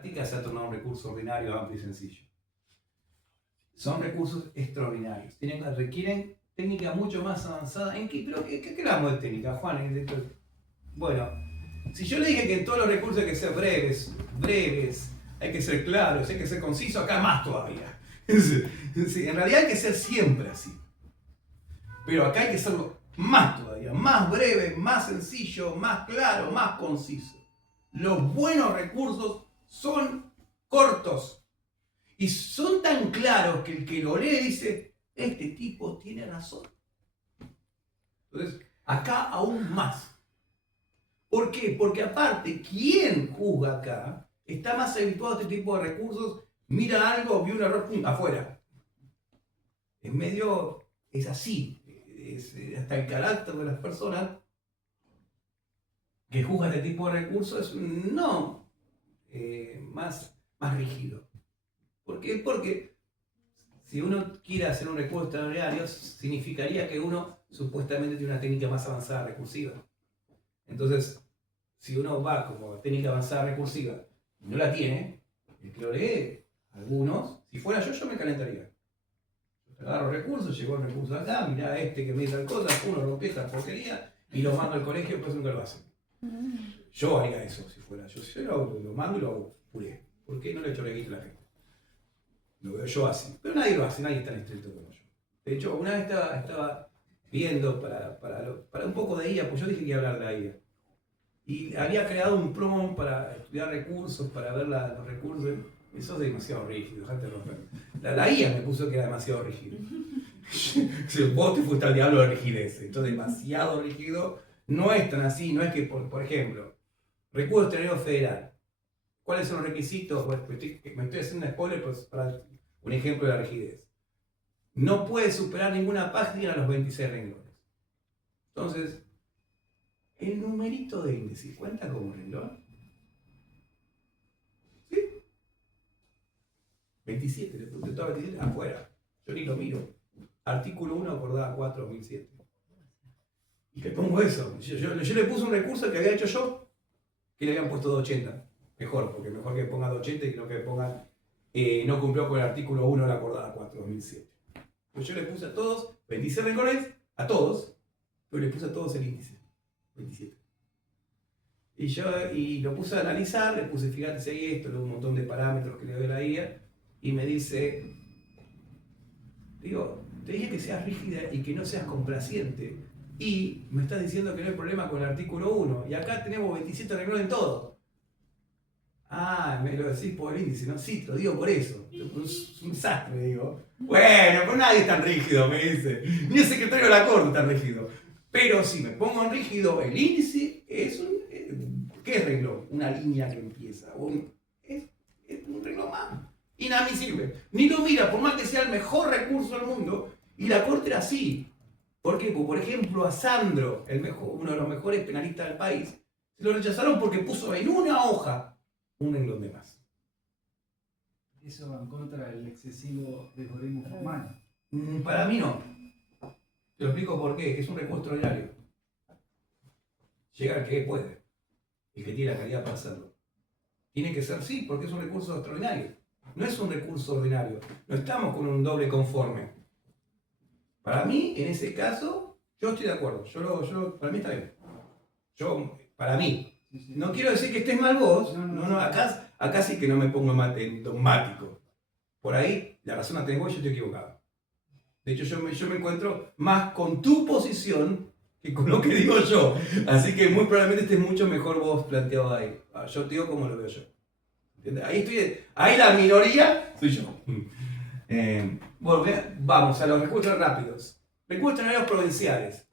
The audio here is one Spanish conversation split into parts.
práctica se ha tornado un recurso ordinario, amplio y sencillo. Son recursos extraordinarios. Requieren técnica mucho más avanzada. ¿En qué? ¿Pero qué hablamos de técnica, Juan? Bueno, si yo le dije que en todos los recursos hay que ser breves, hay que ser claros, hay que ser concisos, acá más todavía. Sí, en realidad hay que ser siempre así. Pero acá hay que serlo más todavía, más breve, más sencillo, más claro, más conciso. Los buenos recursos son cortos y son tan claros que el que lo lee dice, este tipo tiene razón. Entonces, acá aún más. ¿Por qué? Porque aparte, quien juzga acá está más habituado a este tipo de recursos, mira algo, vio un error, ¡pum!, afuera. En medio es así. Hasta el carácter de las personas que juzgan este tipo de recursos es más rígido. ¿Por qué? Porque si uno quiere hacer un recurso extraordinario, significaría que uno supuestamente tiene una técnica más avanzada recursiva. Entonces, si uno va como técnica avanzada recursiva y no la tiene, el que lo lee, algunos, si fuera yo me calentaría. Agarro recursos, llegó el recurso acá, mirá este que me dice tal cosa, uno rompe esta porquería y lo mando al colegio, después nunca lo hacen. Yo haría eso si fuera yo. Si yo lo mando y lo hago puré. ¿Por qué no le echo reguito a la gente? Lo veo yo así. Pero nadie lo hace, nadie es tan estricto como yo. De hecho, una vez estaba viendo para un poco de IA, pues yo dije que iba a hablar de la IA. Y había creado un prompt para estudiar recursos, para ver los recursos. Eso es demasiado rígido, dejate de romper. La IA me puso que era demasiado rígido. Vos te fuiste al diablo de rigidez. Entonces, demasiado rígido. No es tan así, no es que, por ejemplo, recurso extraordinario federal. ¿Cuáles son los requisitos? Bueno, me estoy haciendo un spoiler para un ejemplo de la rigidez. No puede superar ninguna página a los 26 renglones. Entonces, el numerito de índice cuenta como renglón. ¿Sí? 27, le puse todo 27 afuera. Yo ni lo miro. Artículo 1, acordada 4, 2007. Y le pongo eso. Yo le puse un recurso que había hecho yo, que le habían puesto 280. Mejor, porque mejor que ponga 280 y no que pongan no cumplió con el artículo 1 de la acordada 4, 2007. Pues yo le puse a todos 26 renglones, a todos, pero le puse a todos el índice. 27. Y lo puse a analizar, le puse, fíjate si hay esto, un montón de parámetros que le doy a la guía, y me dice, digo, te dije que seas rígida y que no seas complaciente, y me estás diciendo que no hay problema con el artículo 1, y acá tenemos 27 renglones en todo. Ah, me lo decís por el índice, ¿no? Sí, te lo digo por eso. Es un desastre, me digo. Bueno, pues nadie es tan rígido, me dice. Ni el secretario de la Corte es tan rígido. Pero si me pongo en rígido, el índice es un... ¿Qué es renglón? Una línea que empieza. Es un renglón más. Y nada me sirve. Ni lo mira, por más que sea el mejor recurso del mundo. Y la Corte era así. ¿Por qué? Porque, por ejemplo, a Sandro, uno de los mejores penalistas del país, se lo rechazaron porque puso en una hoja un renglón de más. Eso va en contra del excesivo rigorismo formal. Para mí no. Te lo explico por qué. Es un recurso extraordinario. Llega el que puede. El que tiene la calidad para hacerlo. Tiene que ser sí, porque es un recurso extraordinario. No es un recurso ordinario. No estamos con un doble conforme. Para mí, en ese caso, yo estoy de acuerdo. Para mí está bien. Para mí. No quiero decir que estés mal vos. No, acá sí que no me pongo en dogmático. Por ahí, la razón la tengo y yo estoy equivocado. De hecho, yo me encuentro más con tu posición que con lo que digo yo. Así que muy probablemente estés mucho mejor vos planteado ahí. Yo te digo como lo veo yo. ¿Entiendes? Ahí la minoría soy yo. Bueno, vamos a los recursos rápidos. Recursos extraordinarios provinciales.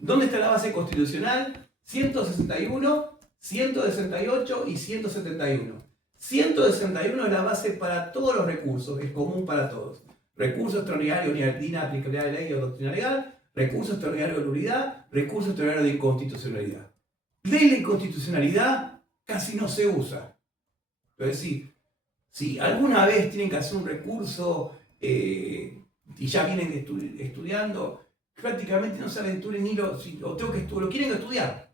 ¿Dónde está la base constitucional? 161, 168 y 171. 161 es la base para todos los recursos, es común para todos. Recurso extraordinario de inaplicabilidad de ley o doctrina legal, recurso extraordinario de nulidad, recurso extraordinario de inconstitucionalidad. Ley de inconstitucionalidad casi no se usa. Es decir, si alguna vez tienen que hacer un recurso y ya vienen estudiando, prácticamente no se aventuren ni lo quieren estudiar.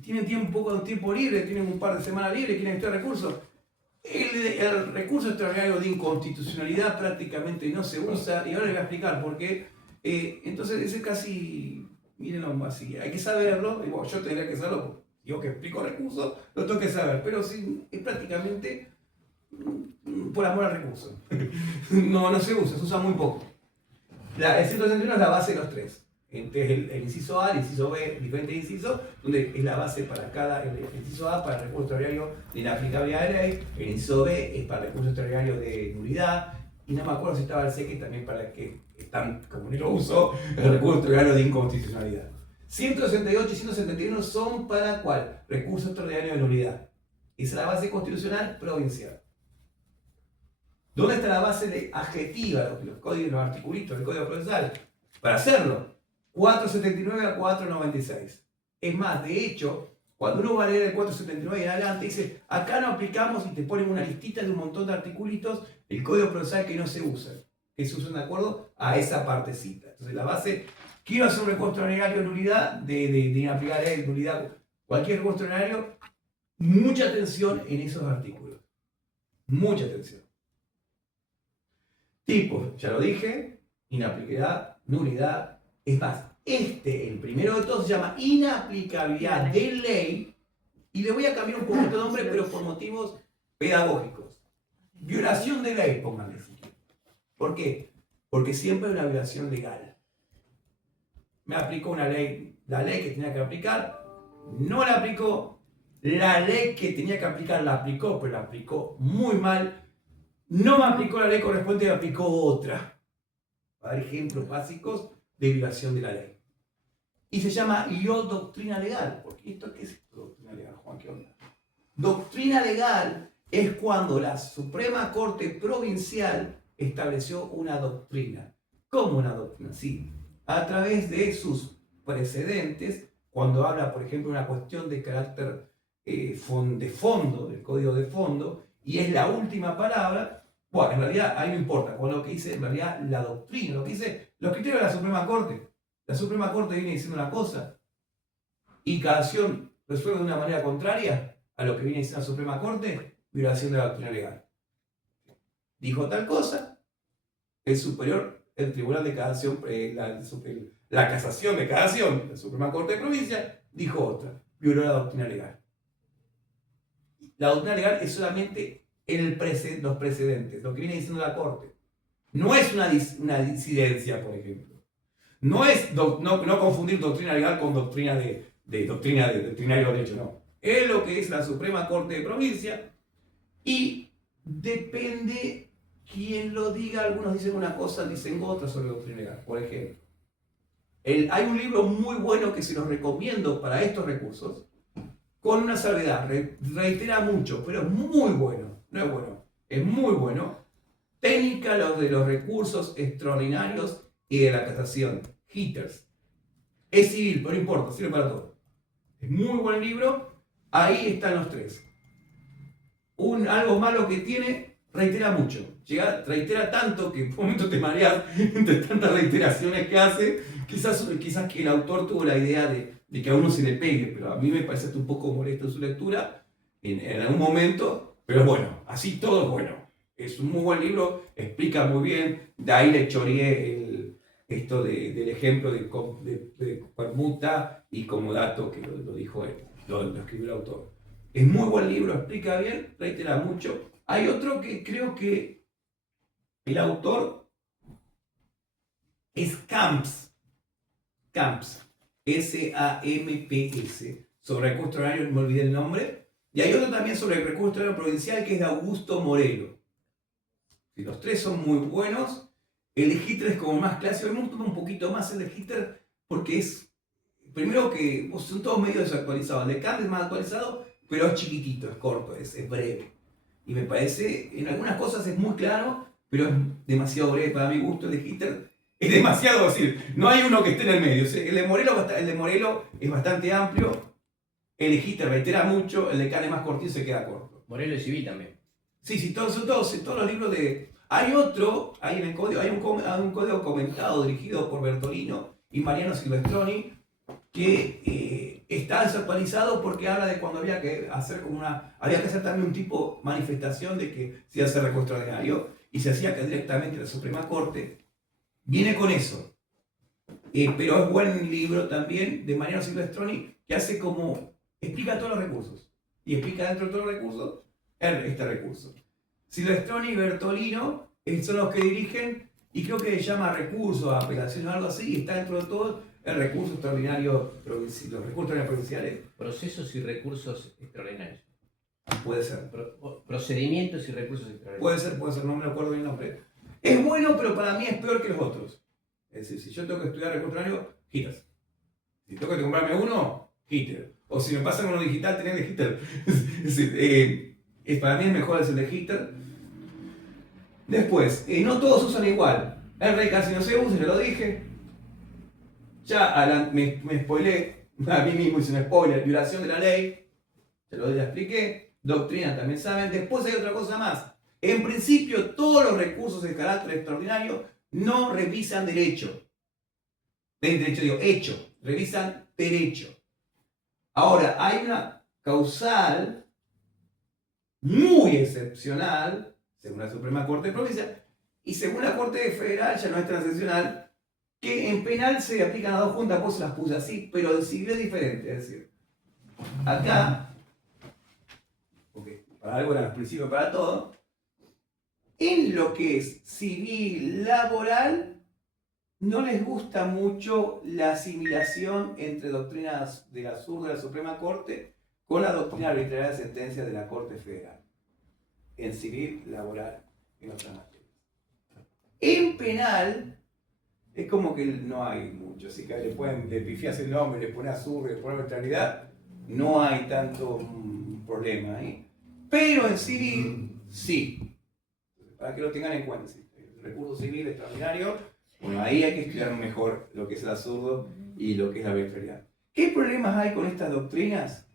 tienen un poco de tiempo libre, tienen un par de semanas libres, quieren este recurso. El recurso extraordinario de inconstitucionalidad prácticamente no se usa, y ahora les voy a explicar por qué. Entonces, ese casi, mírenlo así, hay que saberlo, y bueno, yo tendría que saberlo, yo que explico recursos, lo tengo que saber, pero sí, es prácticamente por amor al recurso. No se usa, se usa muy poco. El 161 es la base de los tres. Entonces el inciso A, el inciso B, diferentes incisos, donde es la base para cada, el inciso A para el recurso extraordinario de inaplicabilidad de ley, el inciso B es para el recurso extraordinario de nulidad, y no me acuerdo si estaba el C, que también para el que están, como ni lo uso, el recurso extraordinario de inconstitucionalidad. 168 y 171 son para ¿cuál? Recurso extraordinario de nulidad. Esa es la base constitucional provincial. ¿Dónde está la base de adjetiva, los códigos, los articulitos del Código Procesal? Para hacerlo, 479 a 496. Es más, de hecho, cuando uno va a leer el 479 en adelante, dice, acá no aplicamos, y te ponen una listita de un montón de articulitos, el Código Procesal que no se usan, que se usan de acuerdo a esa partecita. Entonces, la base, quiero hacer un recurso extraordinario de nulidad, de inaplicabilidad de nulidad, cualquier recurso extraordinario, mucha atención en esos artículos. Mucha atención. Tipos, ya lo dije, inaplicabilidad, nulidad. Es más, el primero de todos se llama inaplicabilidad de ley, y le voy a cambiar un poquito de nombre, pero por motivos pedagógicos. Violación de ley, pónganle. ¿Por qué? Porque siempre hay una violación legal. Me aplicó una ley, la ley que tenía que aplicar, no la aplicó, la ley que tenía que aplicar la aplicó, pero la aplicó muy mal. No me aplicó la ley correspondiente y me aplicó otra. Para dar ejemplos básicos de violación de la ley. Y se llama doctrina legal. Porque ¿qué es esto, doctrina legal, Juan? ¿Qué onda? Doctrina legal es cuando la Suprema Corte Provincial estableció una doctrina. ¿Cómo una doctrina? Sí, a través de sus precedentes, cuando habla, por ejemplo, de una cuestión de carácter de fondo, del código de fondo, y es la última palabra, bueno, en realidad ahí no importa, con lo que dice en realidad la doctrina, lo que dice los criterios de la Suprema Corte. La Suprema Corte viene diciendo una cosa, y cada acción resuelve de una manera contraria a lo que viene diciendo la Suprema Corte, violación de la doctrina legal. Dijo tal cosa, el superior, el Tribunal de Casación, la casación de casación, la Suprema Corte de Provincia, dijo otra, violó la doctrina legal. La doctrina legal es solamente los precedentes, lo que viene diciendo la Corte. No es una disidencia, por ejemplo. No es no confundir doctrina legal con doctrina de doctrinario derecho, no. Es lo que es la Suprema Corte de Provincia, y depende quién lo diga. Algunos dicen una cosa, dicen otra sobre doctrina legal. Por ejemplo, hay un libro muy bueno que se los recomiendo para estos recursos, con una salvedad, reitera mucho, pero es muy bueno, no es bueno, es muy bueno. Técnica de los recursos extraordinarios y de la casación, Hitters. Es civil, pero no importa, sirve para todo. Es muy buen libro, ahí están los tres. Algo malo que tiene, reitera mucho. Reitera tanto que por un momento te mareas entre tantas reiteraciones que hace. Quizás que el autor tuvo la idea de que a uno se le pegue, pero a mí me parece un poco molesto su lectura en algún momento, pero bueno, así todo es bueno. Es un muy buen libro, explica muy bien, de ahí le choreé esto del ejemplo de permuta y comodato, que lo dijo él, lo escribió el autor. Es muy buen libro, explica bien, reitera mucho. Hay otro que creo que el autor es Camps, S-A-M-P-S, sobre recurso extraordinario, me olvidé el nombre. Y hay otro también sobre el recurso extraordinario provincial, que es de Augusto Morelo. Los tres son muy buenos. El de Hitler es como más clásico. Me gusta un poquito más el de Hitler porque es, primero que son todos medio desactualizados. El de Kant es más actualizado, pero es chiquitito, es corto, es breve. Y me parece, en algunas cosas es muy claro, pero es demasiado breve para mi gusto. El de Hitler es demasiado, es decir, no hay uno que esté en el medio. El de Morelo es bastante amplio. El de Hitler reitera mucho, el de Kant es más cortito y se queda corto. Morelo y Civil también. Sí, todos los libros de... Hay en el código, hay un código comentado dirigido por Bertolino y Mariano Silvestroni, que está desactualizado porque habla de cuando había que hacer también un tipo de manifestación de que se iba a hacer recurso extraordinario y se hacía que directamente la Suprema Corte. Viene con eso. Pero es buen libro también de Mariano Silvestroni que hace como, explica todos los recursos y explica dentro de todos los recursos este recurso. Silvestroni y Bertolino son los que dirigen y creo que se llama recursos, apelaciones o algo así, y está dentro de todo el recurso extraordinario, los recursos extraordinarios provinciales. Procesos y recursos extraordinarios. Puede ser. Procedimientos y recursos extraordinarios. Puede ser, no me acuerdo bien el nombre. Es bueno, pero para mí es peor que los otros. Es decir, si yo tengo que estudiar recurso extraordinario, Hitler. Si tengo que comprarme uno, Hitler. O si me pasan uno digital, tenés de Hitler. Es decir, para mí es mejor el de Hitler. Después, no todos usan igual. El rey casi no se usa, ya lo dije. Ya me spoilé, a mí mismo hice un spoiler. Violación de la ley, ya expliqué. Doctrina también saben. Después hay otra cosa más. En principio, todos los recursos de carácter extraordinario no revisan derecho. Hecho. Revisan derecho. Ahora, hay una causal muy excepcional, según la Suprema Corte de Provincia, y según la Corte Federal, ya no es transaccional, que en penal se aplican las dos juntas, pues las puse así, pero el civil es diferente. Es decir, acá, porque para algo eran los principios para todo, en lo que es civil laboral, no les gusta mucho la asimilación entre doctrinas de la sur de la Suprema Corte con la doctrina arbitraria de sentencias de la Corte Federal. En civil, laboral, en otras materias. En penal, es como que no hay mucho, así que le pifias el nombre, le pones azul, le pones arbitrariedad, no hay tanto problema ahí. Pero en civil, sí. Para que lo tengan en cuenta, ¿sí? El recurso civil extraordinario, bueno, ahí hay que estudiar mejor lo que es el absurdo y lo que es la arbitrariedad. ¿Qué problemas hay con estas doctrinas?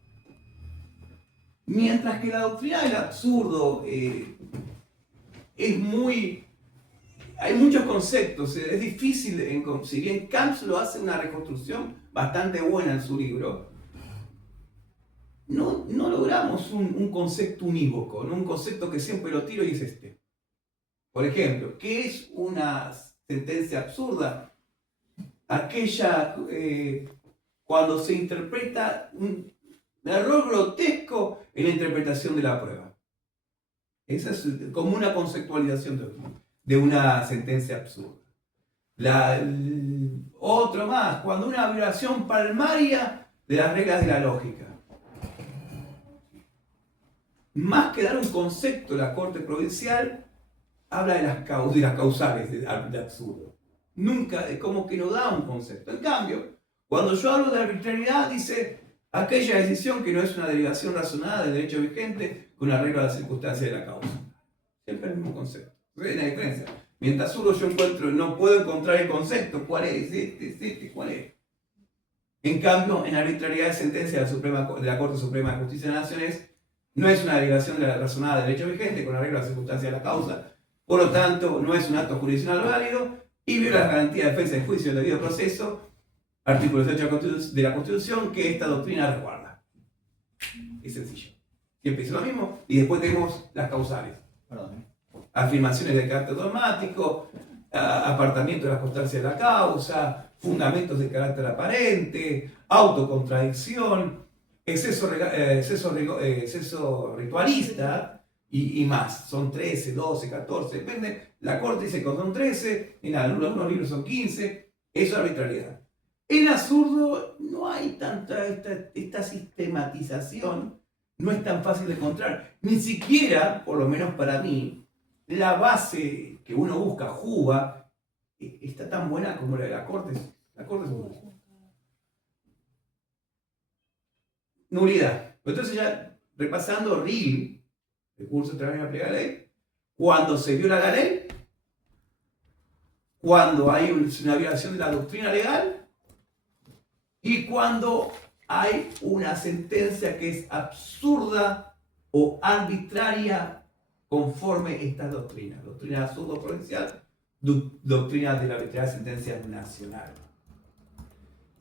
Mientras que la doctrina del absurdo es muy... Hay muchos conceptos, es difícil, si bien Kant lo hace una reconstrucción bastante buena en su libro, no logramos un concepto unívoco, ¿no? Un concepto que siempre lo tiro y es este. Por ejemplo, ¿qué es una sentencia absurda? Aquella cuando se interpreta un error grotesco en la interpretación de la prueba. Esa es como una conceptualización de una sentencia absurda. Otro más, cuando una violación palmaria de las reglas de la lógica. Más que dar un concepto, la Corte Provincial habla de las causales de absurdo. Nunca, como que no da un concepto. En cambio, cuando yo hablo de arbitrariedad, dice aquella decisión que no es una derivación razonada del derecho vigente con arreglo a las circunstancias de la causa. Siempre el mismo concepto. ¿Ven la diferencia? Mientras solo yo no puedo encontrar el concepto, ¿cuál es? ¿Cuál es? En cambio, en arbitrariedad de sentencia de la Corte Suprema de Justicia de las Naciones, no es una derivación de la razonada del derecho vigente con arreglo a las circunstancias de la causa. Por lo tanto, no es un acto jurisdiccional válido y viola las garantías de defensa del juicio del debido proceso, artículo 18 de la Constitución, que esta doctrina resguarda. Es sencillo. Siempre hizo lo mismo y después tenemos las causales. Afirmaciones de carácter dogmático, apartamiento de las constancias de la causa, fundamentos de carácter aparente, autocontradicción, exceso ritualista y más. Son 13, 12, 14, depende. La Corte dice que son 13, en algunos libros son 15, eso es arbitrariedad. En absurdo no hay tanta esta sistematización, no es tan fácil de encontrar. Ni siquiera, por lo menos para mí, la base que uno busca, JUBA, está tan buena como la de la Corte. La Corte es buena. Nulidad. Entonces ya, repasando RIL, recurso extraordinario de aplicar la ley, cuando se viola la ley, cuando hay una violación de la doctrina legal y cuando hay una sentencia que es absurda o arbitraria conforme estas doctrinas. Doctrina de absurdo provincial, doctrina de la arbitrariedad de sentencia nacional.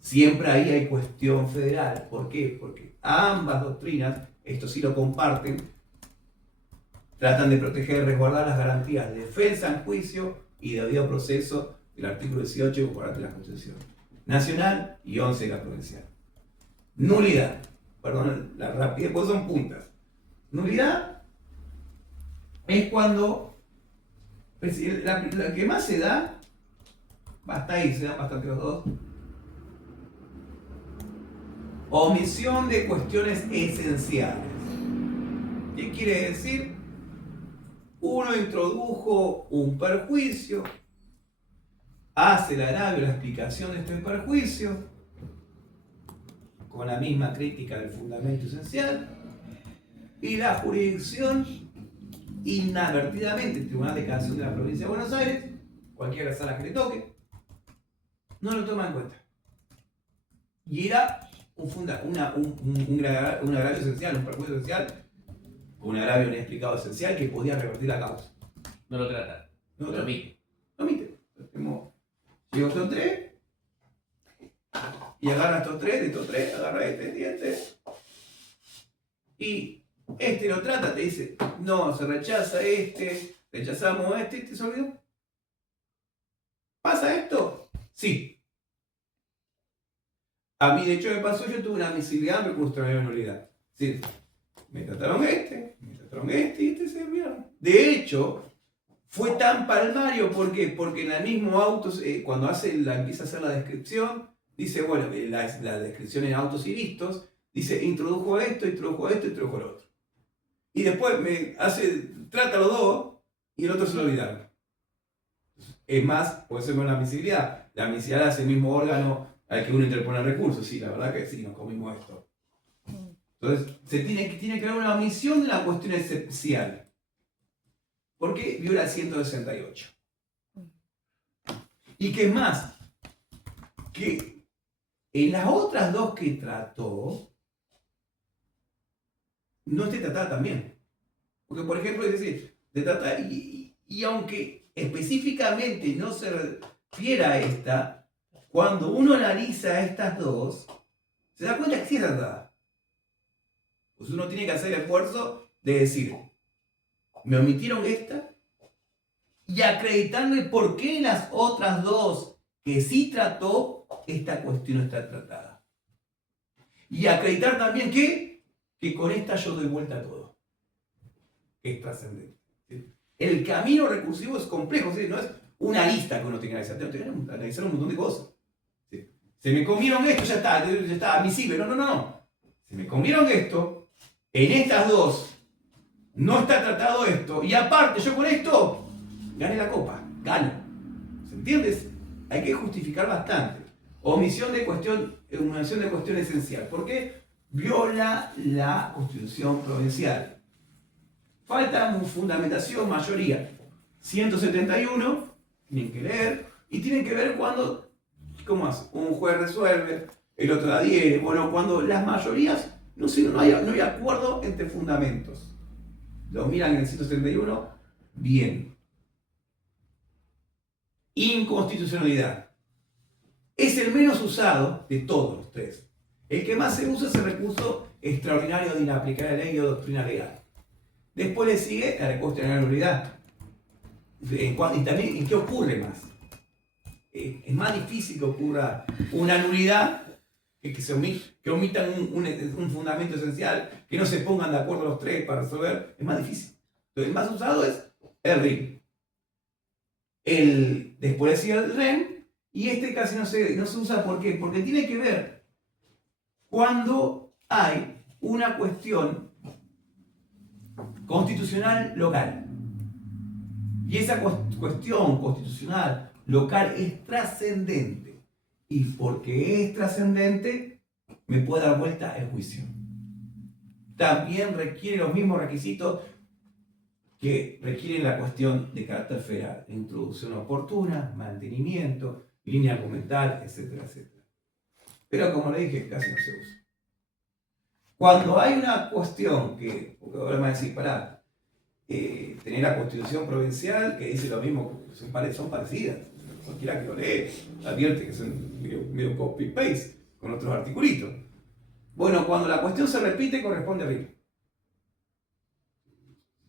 siempre ahí hay cuestión federal. ¿Por qué? Porque ambas doctrinas, esto sí lo comparten, tratan de proteger y resguardar las garantías de defensa en juicio y de debido proceso del artículo 18 y 40 de la Constitución Nacional y 11 de la provincial. Nulidad. Perdón la rapidez, pues son puntas. Nulidad es cuando la que más se da, hasta ahí se dan bastante los dos. Omisión de cuestiones esenciales. ¿Qué quiere decir? Uno introdujo un perjuicio, hace el agravio, la explicación de este perjuicio, con la misma crítica del fundamento esencial, y la jurisdicción, inadvertidamente, el Tribunal de Casación de la Provincia de Buenos Aires, cualquiera sala que le toque, no lo toma en cuenta. Y era un agravio esencial, un perjuicio esencial, un agravio inexplicado esencial que podía revertir la causa. No lo trata. No lo omite. Lo omite. Llego a estos tres, y agarra estos tres, agarra este y este. Y este lo trata, te dice, no, se rechaza este, rechazamos este se olvidó. ¿Pasa esto? Sí. A mí, de hecho, me pasó, yo tuve una admisibilidad, me puso una nulidad. Sí. Me trataron este y este se olvidaron. De hecho, fue tan palmario, ¿por qué? Porque en el mismo auto, cuando empieza a hacer la descripción, dice, bueno, la descripción en autos y vistos, dice, introdujo esto, introdujo lo otro. Y después trata los dos y el otro se lo olvidaron. Es más, puede ser una admisibilidad. La admisibilidad es el mismo órgano al que uno interpone el recurso. Sí, la verdad que sí, nos comimos esto. Entonces, tiene que haber una omisión de la cuestión esencial. ¿Por qué viola el 168? Y que es más, que en las otras dos que trató, no esté tratada también. Porque, por ejemplo, es decir, de tratar, y aunque específicamente no se refiera a esta, cuando uno analiza estas dos, se da cuenta que sí es tratada. Pues uno tiene que hacer el esfuerzo de decir, me omitieron esta, y acreditarme por qué en las otras dos que sí trató, esta cuestión está tratada. Y acreditar también que con esta yo doy vuelta a todo. Es trascendente. El camino recursivo es complejo, ¿sí? No es una lista que uno tiene que analizar, tiene que analizar un montón de cosas. ¿Sí? Se me comieron esto, ya está admisible. No. Se me comieron esto, en estas dos no está tratado esto, y aparte yo con esto gané la copa, gano. ¿Se entiende? Hay que justificar bastante. Omisión de cuestión esencial. ¿Por qué? Viola la Constitución provincial. Falta fundamentación, mayoría. 171, tienen que leer, y tienen que ver cuando, ¿cómo hace? Un juez resuelve, el otro adhiere. Bueno, cuando las mayorías, no hay acuerdo entre fundamentos. Lo miran en el 171, bien. Inconstitucionalidad. Es el menos usado de todos los tres. El que más se usa es el recurso extraordinario de inaplicar la ley o doctrina legal. Después le sigue el recurso de la nulidad. Y también, ¿en qué ocurre más? Es más difícil que ocurra una nulidad que omitan un fundamento esencial, que no se pongan de acuerdo los tres para resolver. Es más difícil. Entonces, el más usado es el RIM. Después le sigue el REM, y este casi no se usa. ¿Por qué? Porque tiene que ver cuando hay una cuestión constitucional local. Y esa cuestión constitucional local es trascendente. Y porque es trascendente, me puede dar vuelta el juicio. También requiere los mismos requisitos que requieren la cuestión de carácter federal: introducción oportuna, mantenimiento, línea argumental, etcétera, etcétera. Pero como le dije, casi no se usa. Cuando hay una cuestión porque ahora me van a decir, tener la Constitución provincial que dice lo mismo, son parecidas. Cualquiera que lo lee advierte que son medio copy-paste. con otros articulitos. Bueno, cuando la cuestión se repite, corresponde a RIL.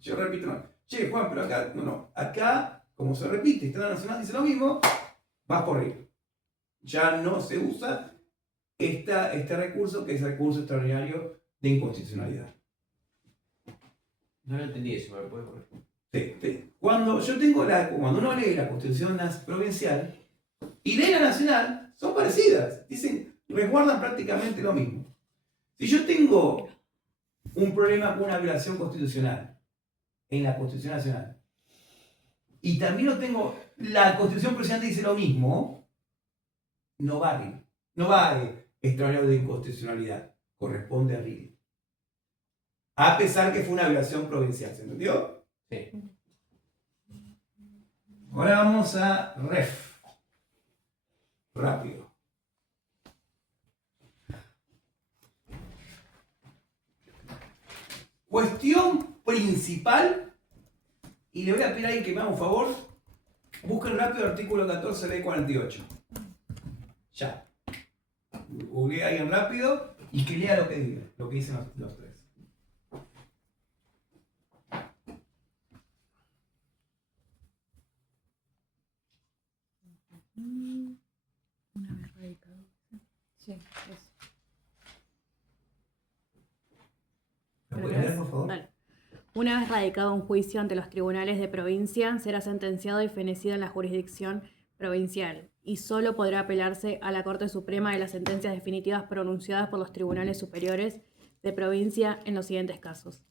Yo repito, no. Che, Juan, pero acá, no. Acá, como se repite, Historia Nacional dice lo mismo, vas por RIL. Ya no se usa este recurso, que es el recurso extraordinario de inconstitucionalidad. No lo entendí eso, ¿me lo puedes poner? Sí. Cuando uno lee la Constitución provincial y lee la nacional, son parecidas. Resguardan prácticamente lo mismo. Si yo tengo un problema con una violación constitucional en la Constitución Nacional y también lo tengo, la Constitución Provincial dice lo mismo, no va a extraordinario de inconstitucionalidad, corresponde a RIL. A pesar que fue una violación provincial, ¿se entendió? Sí. Ahora vamos a REF. Rápido. Cuestión principal, y le voy a pedir a alguien que me haga un favor, busquen rápido el artículo 14 de ley 48. Ya. Google a alguien rápido y que lea lo que diga, lo que dicen los tres. Una vez radicado. Sí, eso. ¿Lo puedes leer, por favor? Dale. Una vez radicado un juicio ante los tribunales de provincia, será sentenciado y fenecido en la jurisdicción provincial y solo podrá apelarse a la Corte Suprema de las sentencias definitivas pronunciadas por los tribunales superiores de provincia en los siguientes casos.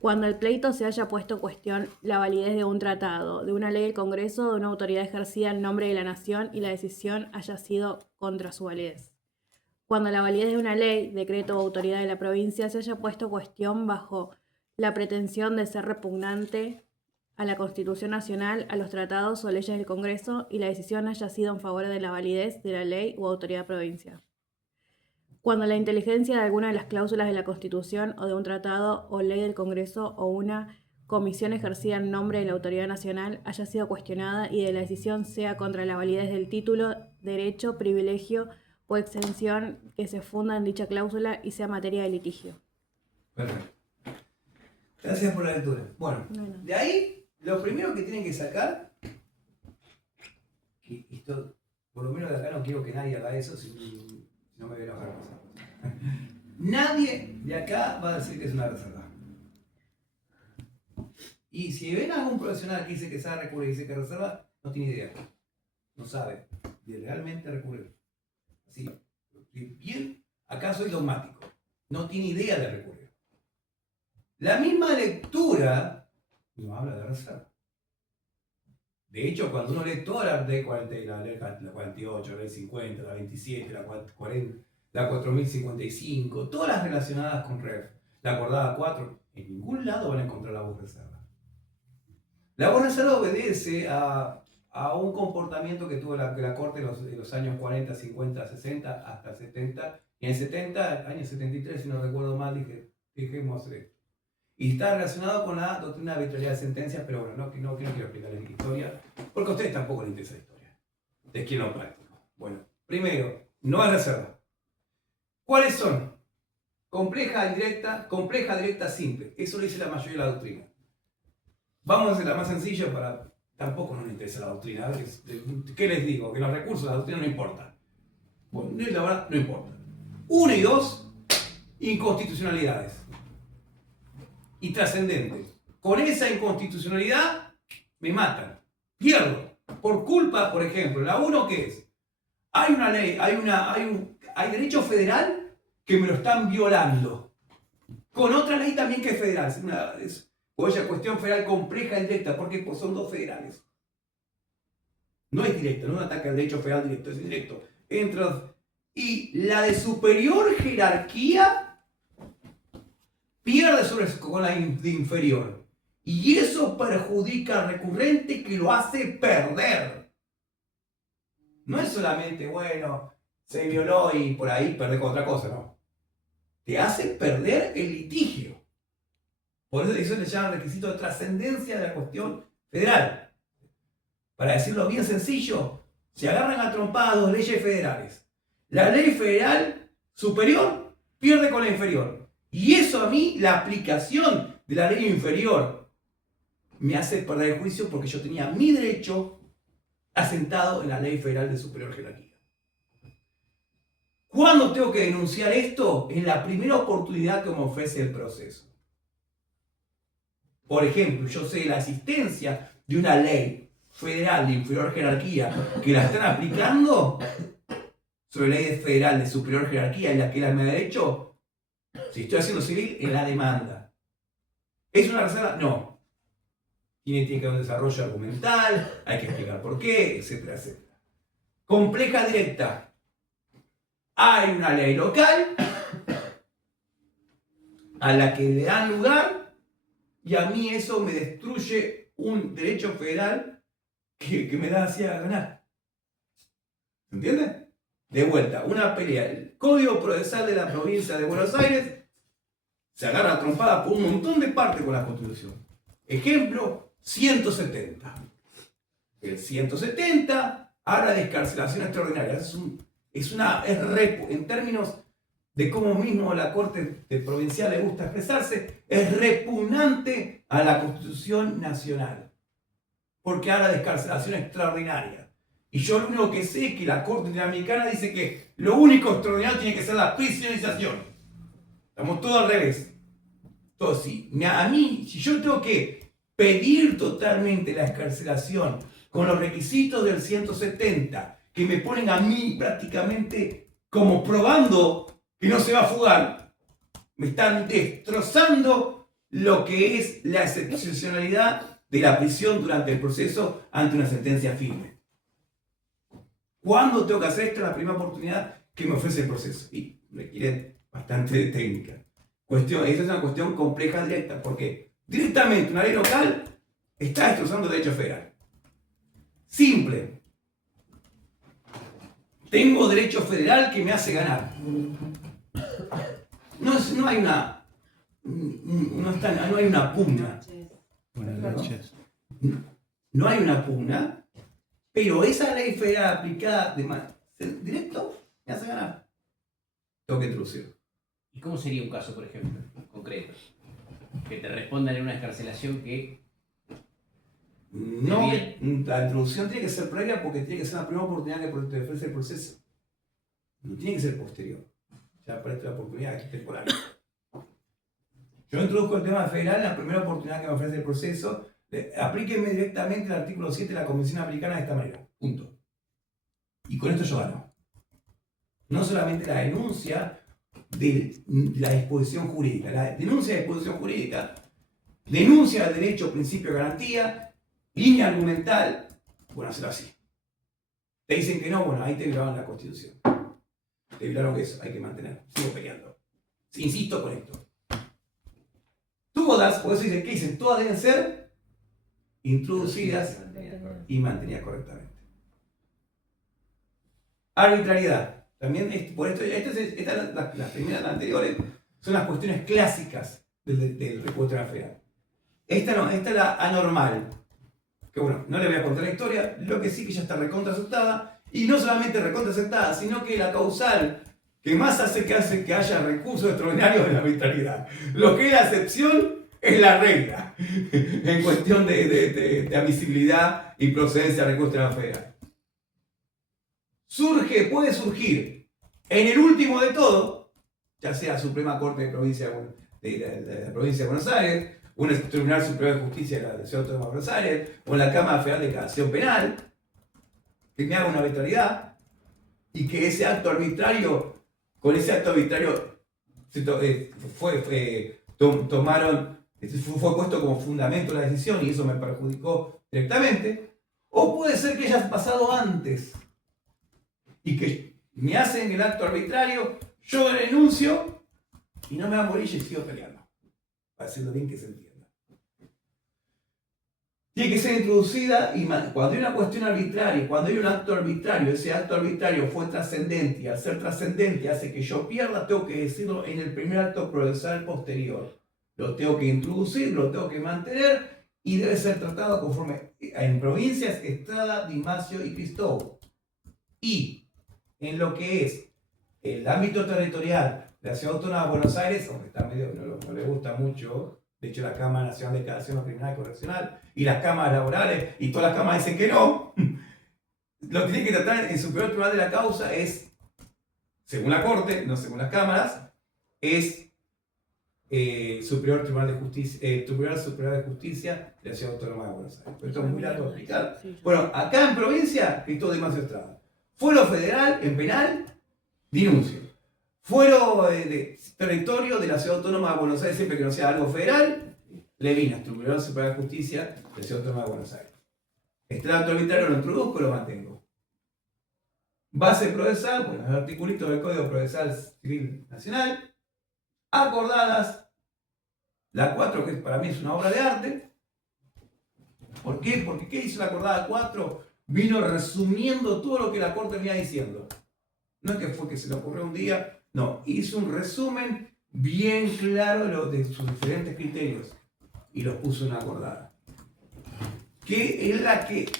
Cuando el pleito se haya puesto en cuestión la validez de un tratado, de una ley del Congreso o de una autoridad ejercida en nombre de la Nación y la decisión haya sido contra su validez. Cuando la validez de una ley, decreto o autoridad de la provincia se haya puesto en cuestión bajo la pretensión de ser repugnante a la Constitución Nacional, a los tratados o leyes del Congreso y la decisión haya sido en favor de la validez de la ley o autoridad provincial. Cuando la inteligencia de alguna de las cláusulas de la Constitución o de un tratado o ley del Congreso o una comisión ejercida en nombre de la autoridad nacional haya sido cuestionada y de la decisión sea contra la validez del título, derecho, privilegio o exención que se funda en dicha cláusula y sea materia de litigio. Perfecto. Gracias por la lectura. Bueno, de ahí, lo primero que tienen que sacar, y esto, por lo menos de acá no quiero que nadie haga eso, si no me voy a enojar. Nadie de acá va a decir que es una reserva. Y si ven a algún profesional que dice que sabe recurrir y dice que es reserva, no tiene idea. No sabe realmente recurrir. Así, bien, acá soy dogmático. No tiene idea de recurrir. La misma lectura no habla de reserva. De hecho, cuando uno lee toda la ley 40, la 48, la ley 50, la 27, la 40, la 4055, todas las relacionadas con REF, la acordada 4, en ningún lado van a encontrar la voz reserva. La voz reserva obedece a un comportamiento que tuvo la Corte en los años 40, 50, 60, hasta 70. Y en el 70, año 73, si no recuerdo mal, dije, dejemos esto. Y está relacionado con la doctrina de arbitrariedad de sentencias, pero bueno, no quiero explicarles la historia, porque a ustedes tampoco les interesa la historia. Les quiero lo práctico. Bueno, primero, no es reserva. ¿Cuáles son? Compleja, directa, simple. Eso lo dice la mayoría de la doctrina. Vamos a hacer la más sencilla para... Tampoco nos interesa la doctrina. ¿Qué les digo? Que los recursos de la doctrina no importan. Bueno, la verdad, no importa. 1 y 2, inconstitucionalidades. Y trascendentes. Con esa inconstitucionalidad me matan. Pierdo. Por culpa, por ejemplo, la 1, ¿qué es? Hay una ley, hay derecho federal que me lo están violando. Con otra ley también que es federal. Oye, cuestión federal compleja y directa, porque pues son dos federales. No es directo, no es un ataque al derecho federal directo, es indirecto. Y la de superior jerarquía pierde con la de inferior. Y eso perjudica al recurrente, que lo hace perder. No es solamente, bueno, se violó y por ahí perdés con otra cosa, no. Te hace perder el litigio. Por eso le llaman requisito de trascendencia de la cuestión federal. Para decirlo bien sencillo, se agarran a trompadas 2 leyes federales. La ley federal superior pierde con la inferior. Y eso a mí, la aplicación de la ley inferior, me hace perder el juicio porque yo tenía mi derecho asentado en la ley federal de superior jerarquía. ¿Cuándo tengo que denunciar esto? En la primera oportunidad que me ofrece el proceso. Por ejemplo, yo sé la existencia de una ley federal de inferior jerarquía que la están aplicando sobre ley federal de superior jerarquía en la que me ha hecho. Si estoy haciendo civil, en la demanda. ¿Es una reserva? No. Tiene que haber un desarrollo argumental, hay que explicar por qué, etcétera, etcétera. Compleja directa. Hay una ley local a la que le dan lugar y a mí eso me destruye un derecho federal que me da hacia ganar. ¿Se entiende? De vuelta, una pelea. El Código Procesal de la provincia de Buenos Aires se agarra trompada por un montón de partes con la Constitución. Ejemplo, 170. El 170 habla de excarcelación extraordinaria. En términos de cómo mismo la Corte Provincial le gusta expresarse, es repugnante a la Constitución Nacional. Porque habla de excarcelación extraordinaria. Y yo lo único que sé es que la Corte Interamericana dice que lo único extraordinario tiene que ser la prisionerización. Estamos todos al revés. Entonces, si yo tengo que pedir totalmente la excarcelación con los requisitos del 170, que me ponen a mí prácticamente como probando que no se va a fugar, me están destrozando lo que es la excepcionalidad de la prisión durante el proceso ante una sentencia firme. ¿Cuándo tengo que hacer esto? En la primera oportunidad que me ofrece el proceso. Y requiere bastante de técnica. Esa es una cuestión compleja directa, porque directamente una ley local está destrozando el derecho federal. Simple. Tengo derecho federal que me hace ganar. No hay una. No hay una pugna. Buenas noches. No hay una pugna, pero esa ley federal aplicada directo me hace ganar. Tengo que introducirlo. ¿Y cómo sería un caso, por ejemplo, concreto? Que te respondan en una excarcelación que... No, la introducción tiene que ser previa porque tiene que ser la primera oportunidad que te ofrece el proceso. No tiene que ser posterior. Ya para esta oportunidad es temporal. Yo introduzco el tema federal en la primera oportunidad que me ofrece el proceso. Aplíquenme directamente el artículo 7 de la Convención Americana de esta manera. Punto. Y con esto yo gano. No solamente la denuncia de la disposición jurídica. La denuncia de disposición jurídica, denuncia del derecho, principio de garantía, línea argumental. Bueno, hacerlo así. Te dicen que no, bueno, ahí te violaron la Constitución. Te violaron eso, hay que mantener. Sigo peleando. Insisto con esto. Todas, por eso dicen, ¿qué dicen? Todas deben ser introducidas y mantenidas correctamente. Arbitrariedad. También, por esto, las primeras, las anteriores, son las cuestiones clásicas del recurso federal. Esta es la anormal. Que bueno, no le voy a contar la historia, lo que sí que ya está recontra aceptada, y no solamente recontra aceptada, sino que la causal que más hace que haya recursos extraordinarios de la arbitrariedad. Lo que es la excepción es la regla, en cuestión de admisibilidad y procedencia del recurso federal. Puede surgir en el último de todo, ya sea Suprema Corte de la Provincia de Buenos Aires, un Tribunal Superior de Justicia de la Ciudad Autónoma de Buenos Aires, o en la Cámara Federal de Casación Penal, que me haga una arbitrariedad, y que ese acto arbitrario, con ese acto arbitrario fue puesto como fundamento la decisión y eso me perjudicó directamente, o puede ser que haya pasado antes y que me hacen el acto arbitrario, yo renuncio y no me va a morir y sigo peleando. Para hacerlo bien que se entienda. Tiene que ser introducida y cuando hay una cuestión arbitraria, cuando hay un acto arbitrario, ese acto arbitrario fue trascendente y al ser trascendente hace que yo pierda, tengo que decirlo en el primer acto procesal posterior. Lo tengo que introducir, lo tengo que mantener y debe ser tratado conforme en provincias Estrada, Di Macio y Cristóbal. Y en lo que es el ámbito territorial de la Ciudad Autónoma de Buenos Aires, aunque está medio, no le gusta mucho, de hecho la Cámara Nacional de Declaración Criminal y Correccional y las cámaras laborales y todas las cámaras dicen que no, lo que tiene que tratar en superior tribunal de la causa es, según la Corte, no según las cámaras, es Superior Tribunal de Justicia, Tribunal Superior de Justicia de la Ciudad Autónoma de Buenos Aires. Pero esto es muy largo de explicar. Bueno, acá en provincia, Cristóbal de Macio Estrada. Fuero federal en penal, denuncio. Fuero de territorio de la Ciudad Autónoma de Buenos Aires, siempre que no sea algo federal, Levinas, Tribunal Superior de Justicia de la Ciudad Autónoma de Buenos Aires. Extracto arbitrario lo introduzco, lo mantengo. Base procesal, bueno, el articulito del Código Procesal Civil Nacional. Acordadas, la 4, que para mí es una obra de arte. ¿Por qué? Porque ¿qué hizo la acordada 4? Vino resumiendo todo lo que la Corte venía diciendo. No es que fue que se le ocurrió un día, no, hizo un resumen bien claro de sus diferentes criterios y los puso en una acordada. Que es la que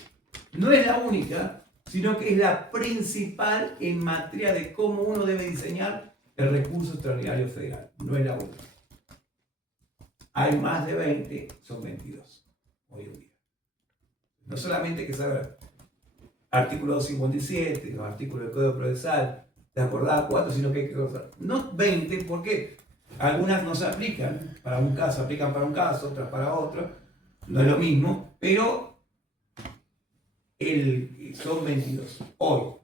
no es la única, sino que es la principal en materia de cómo uno debe diseñar el recurso extraordinario federal. No es la única. Hay más de 20, son 22 hoy en día. No solamente hay que saber artículo 257, los artículos del Código Procesal, de acordada 4, sino que hay que conocer. No 20, porque algunas no se aplican para un caso, aplican para un caso, otras para otro, no es lo mismo, pero son 22. Hoy,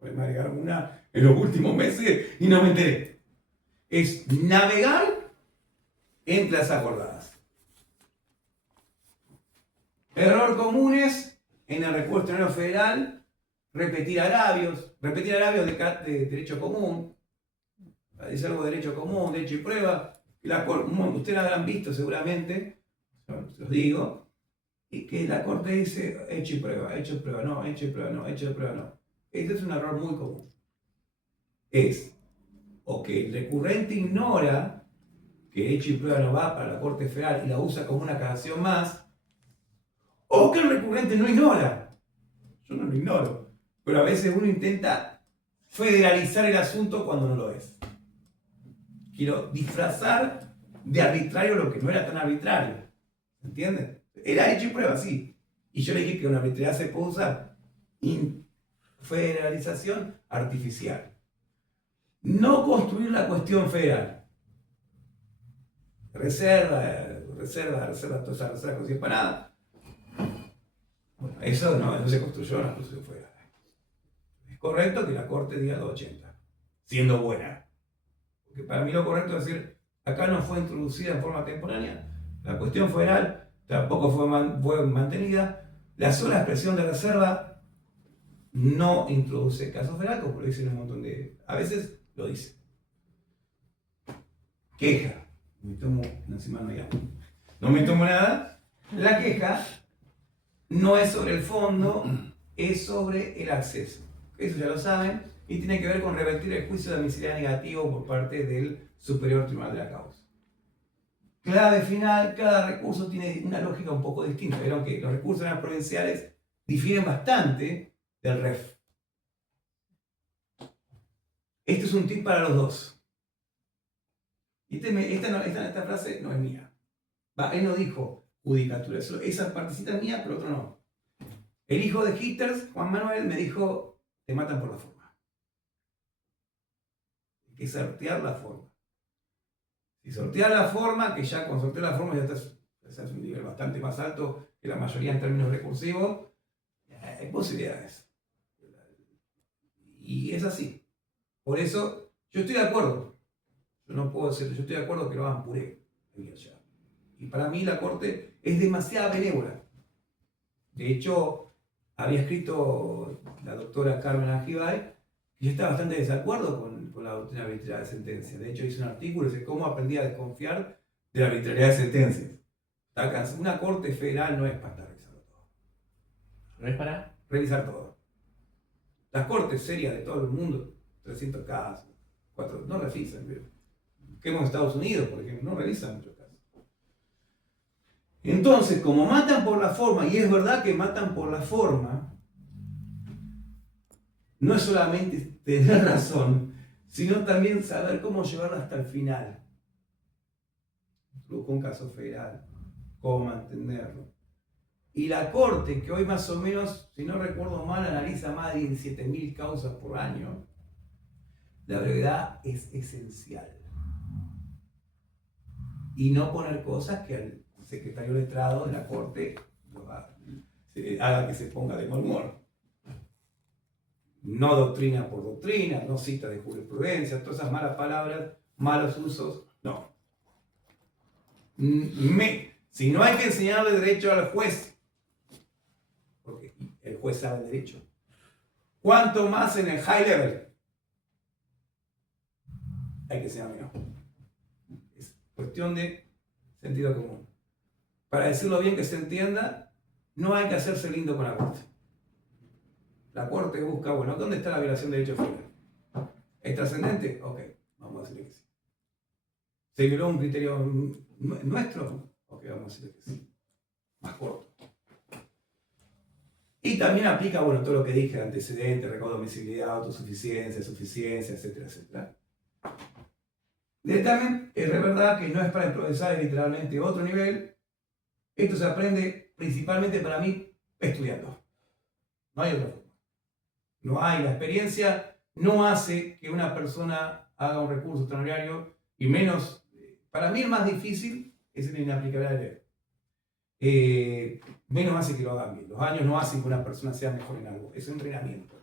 me agregaron una en los últimos meses y no me enteré. Es navegar entre las acordadas. Error comunes en el recurso extraordinario federal, repetir agravios de derecho común, es algo de derecho común, derecho y prueba, ustedes habrán visto seguramente, se los digo, y que la Corte dice hecho y prueba, no, hecho y prueba, no, hecho y prueba, no. Este es un error muy común. Es o que el recurrente ignora que hecho y prueba no va para la Corte Federal y la usa como una aclaración más, o que el recurrente no ignora. Yo no lo ignoro, pero a veces uno intenta federalizar el asunto cuando no lo es. Quiero disfrazar de arbitrario lo que no era tan arbitrario. ¿Entiendes? Era hecho y prueba, sí. Y yo le dije que una arbitrariedad se puede usar. Federalización artificial. No construir la cuestión federal. Reserva, toda esa reserva no sirve para nada. Bueno, eso no se construyó en la Constitución Federal. Es correcto que la Corte diga 280, siendo buena. Porque para mí lo correcto es decir, acá no fue introducida en forma temporánea, la cuestión federal tampoco fue mantenida, la sola expresión de reserva no introduce caso federal, como lo dicen un montón de... A veces lo dice. Queja. Encima no me tomo nada. La queja no es sobre el fondo, es sobre el acceso. Eso ya lo saben, y tiene que ver con revertir el juicio de admisibilidad negativo por parte del Superior Tribunal de la Causa. Clave final, cada recurso tiene una lógica un poco distinta. Vieron que los recursos provinciales difieren bastante del REF. Este es un tip para los dos. Esta frase no es mía. Él no dijo judicatura, esa partecita es mía, pero otro no. El hijo de Hitters, Juan Manuel, me dijo, te matan por la forma. Hay que sortear la forma. Si sorteas la forma, que ya con sortear la forma ya estás un nivel bastante más alto que la mayoría en términos recursivos, hay posibilidades. Y es así. Por eso, yo estoy de acuerdo. Yo no puedo decir, yo estoy de acuerdo que lo hagan puré. Y para mí la Corte es demasiado benévola. De hecho, había escrito la doctora Carmen Ajibay que yo estaba bastante de desacuerdo con la doctrina de arbitrariedad de sentencia. De hecho, hice un artículo de cómo aprendí a desconfiar de la arbitrariedad de sentencias. Una Corte Federal no es para estar revisando todo. ¿No es para? Revisar todo. Las cortes serias de todo el mundo, 300 casos, 4, no revisan. Que en Estados Unidos, por ejemplo, no revisan muchos casos. Entonces, como matan por la forma, y es verdad que matan por la forma, no es solamente tener razón, sino también saber cómo llevarlo hasta el final. Incluso un caso federal, cómo mantenerlo. Y la Corte, que hoy más o menos, si no recuerdo mal, analiza más de 17.000 causas por año, la brevedad es esencial. Y no poner cosas que al secretario letrado de la Corte haga que se ponga de mal humor. No doctrina por doctrina, no cita de jurisprudencia, todas esas malas palabras, malos usos, no. Si no hay que enseñarle derecho al juez, porque el juez sabe el derecho, ¿cuánto más en el high level? Hay que enseñarle no. Es cuestión de sentido común. Para decirlo bien que se entienda, no hay que hacerse lindo con la Corte. La Corte busca, bueno, ¿dónde está la violación de derechos federales? ¿Es trascendente? Ok, vamos a decirle que sí. ¿Se violó un criterio nuestro? Ok, vamos a decirle que sí. Más corto. Y también aplica, bueno, todo lo que dije, antecedentes, recaudo de admisibilidad, autosuficiencia, suficiencia, etcétera, etcétera. También es verdad que no es para improvisar, es literalmente otro nivel. Esto se aprende principalmente para mí estudiando. No hay otra forma. No hay, la experiencia no hace que una persona haga un recurso extraordinario y menos, para mí el más difícil es el inaplicabilidad de ley. Menos hace que lo hagan bien. Los años no hacen que una persona sea mejor en algo, es un entrenamiento.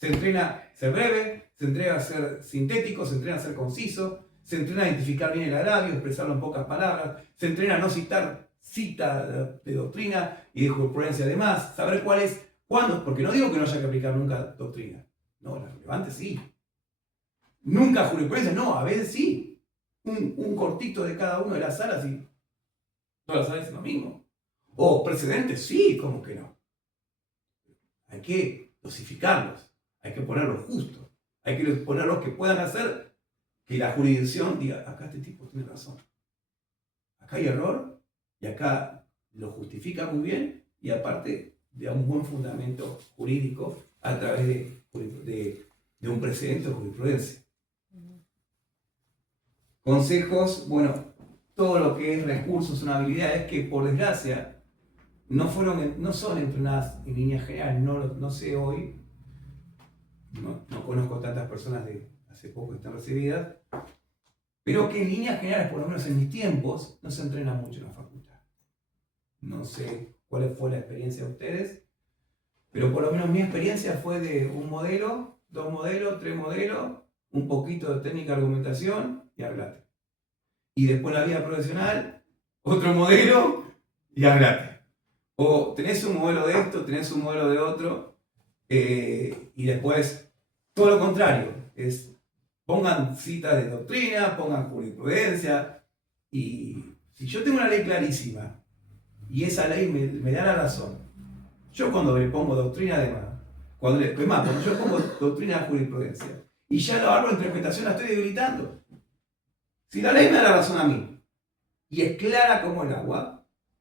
Se entrena a ser breve, se entrena a ser sintético, se entrena a ser conciso, se entrena a identificar bien el agravio, expresarlo en pocas palabras, se entrena a no citar cita de doctrina y de jurisprudencia además, saber cuál es, cuándo, porque no digo que no haya que aplicar nunca doctrina, no, la relevante sí. Nunca jurisprudencia, no, a veces sí. Un cortito de cada uno de las salas y todas las salas es lo mismo. O precedentes, sí, ¿cómo que no? Hay que dosificarlos, hay que ponerlos justos, hay que ponerlos que puedan hacer que la jurisdicción diga, acá este tipo tiene razón. Acá hay error y acá lo justifica muy bien y aparte da un buen fundamento jurídico a través de un precedente o jurisprudencia. Consejos, bueno, todo lo que es recursos, son habilidades que por desgracia no son entrenadas en líneas generales, no sé hoy, no conozco tantas personas de hace poco que están recibidas, pero que en líneas generales, por lo menos en mis tiempos, no se entrena mucho en la facultad. No sé cuál fue la experiencia de ustedes, pero por lo menos mi experiencia fue de un modelo, 2 modelos, 3 modelos, un poquito de técnica de argumentación y arreglate. Y después en la vida profesional, otro modelo y arreglate. O tenés un modelo de esto, tenés un modelo de otro, y después todo lo contrario, es pongan citas de doctrina, pongan jurisprudencia, y si yo tengo una ley clarísima y esa ley me da la razón, yo cuando le pongo doctrina además, cuando yo pongo doctrina de jurisprudencia y ya lo hago en interpretación, la estoy debilitando. Si la ley me da la razón a mí y es clara como el agua,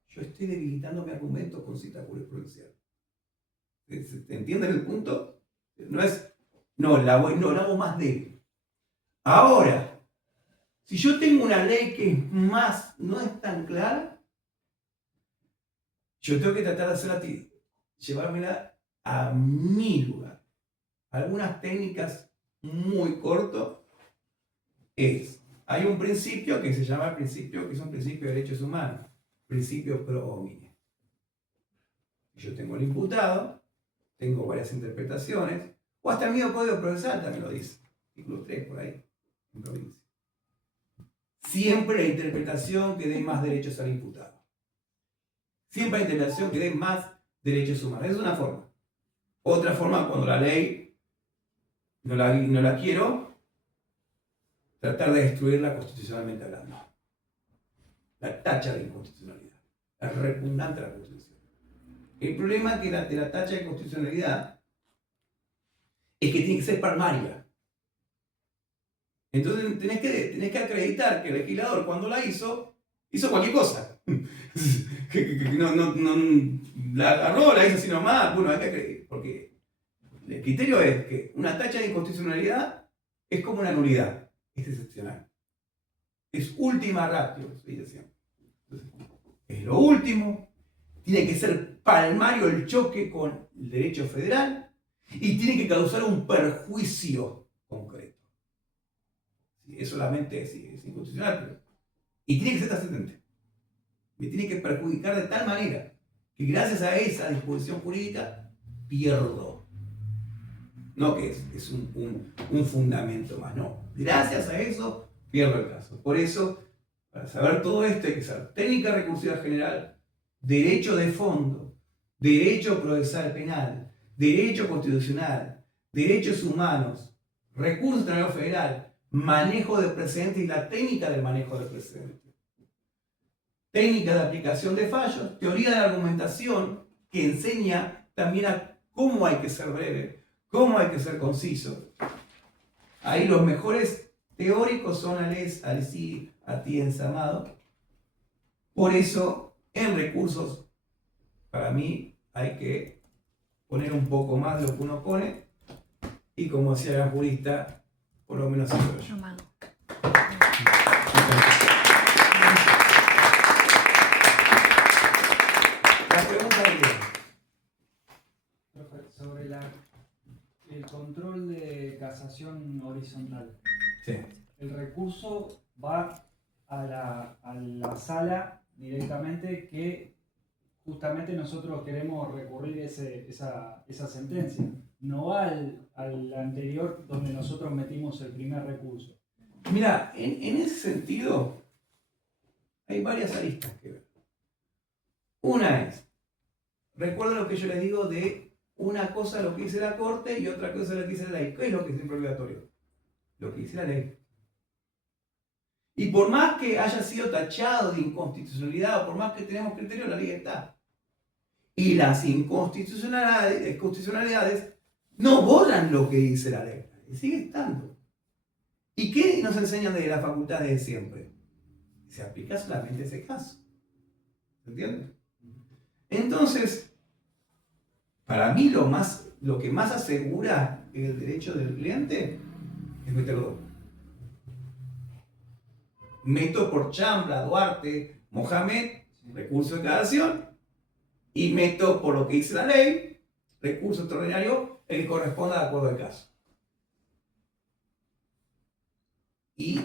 yo estoy debilitando mi argumento con cita jurisprudencial. ¿Entienden el punto? No la hago más débil. Ahora, si yo tengo una ley que no es tan clara, yo tengo que tratar de hacerla, llevármela a mi lugar. Algunas técnicas muy cortas hay un principio que se llama principio, que es un principio de derechos humanos, principio pro homine. Yo tengo el imputado, tengo varias interpretaciones, o hasta el mismo Código Procesal también lo dice, artículo 3 por ahí, en provincia. Siempre la interpretación que dé más derechos al imputado. Siempre la interpretación que dé más derechos humanos. Esa es una forma. Otra forma, cuando la ley no la quiero, tratar de destruirla constitucionalmente hablando. La tacha de inconstitucionalidad. La repugnante a la Constitución. El problema que de la tacha de inconstitucionalidad es que tiene que ser palmaria. Entonces tenés que acreditar que el legislador cuando la hizo cualquier cosa. que no la agarró, la hizo así nomás. Bueno, hay que acreditar, porque El criterio es que una tacha de inconstitucionalidad es como una nulidad, es excepcional. Es última ratio, se dice siempre. Entonces, es lo último, tiene que ser palmario el choque con el derecho federal y tiene que causar un perjuicio concreto. Es solamente es inconstitucional, pero, y tiene que ser trascendente. Me tiene que perjudicar de tal manera que gracias a esa disposición jurídica pierdo. No que es un fundamento más, no. Gracias a eso pierdo el caso. Por eso, para saber todo esto hay que saber técnica recursiva general, derecho de fondo, derecho procesal penal, derecho constitucional, derechos humanos, recurso internacional federal, manejo de precedentes y la técnica del manejo de precedentes. Técnica de aplicación de fallos, teoría de la argumentación que enseña también a cómo hay que ser breve, cómo hay que ser conciso. Ahí los mejores teóricos son Alessi, Atienza, Amado. Por eso, en recursos, para mí hay que poner un poco más de lo que uno pone y como decía el jurista, por lo menos eso yo. Amado. La pregunta es, Profe, sobre el control de casación horizontal. sí. El recurso va a la sala directamente que justamente nosotros queremos recurrir esa sentencia. No va al anterior donde nosotros metimos el primer recurso. Mira, en ese sentido hay varias aristas que ver. Una es, recuerda lo que yo les digo de una cosa lo que dice la Corte y otra cosa lo que dice la ley. ¿Qué es lo que es siempre obligatorio? Lo que dice la ley. Y por más que haya sido tachado de inconstitucionalidad o por más que tenemos criterio, la ley está. Y las inconstitucionalidades no borran lo que dice la ley. Sigue estando. ¿Y qué nos enseñan de la facultad de siempre? Se aplica solamente ese caso. ¿Se entiende? Entonces, para mí lo que más asegura el derecho del cliente es meterlo. Meto por Chambla, Duarte, Mohamed, recurso de causación, y meto por lo que dice la ley, recurso extraordinario, el que corresponda de acuerdo al caso. Y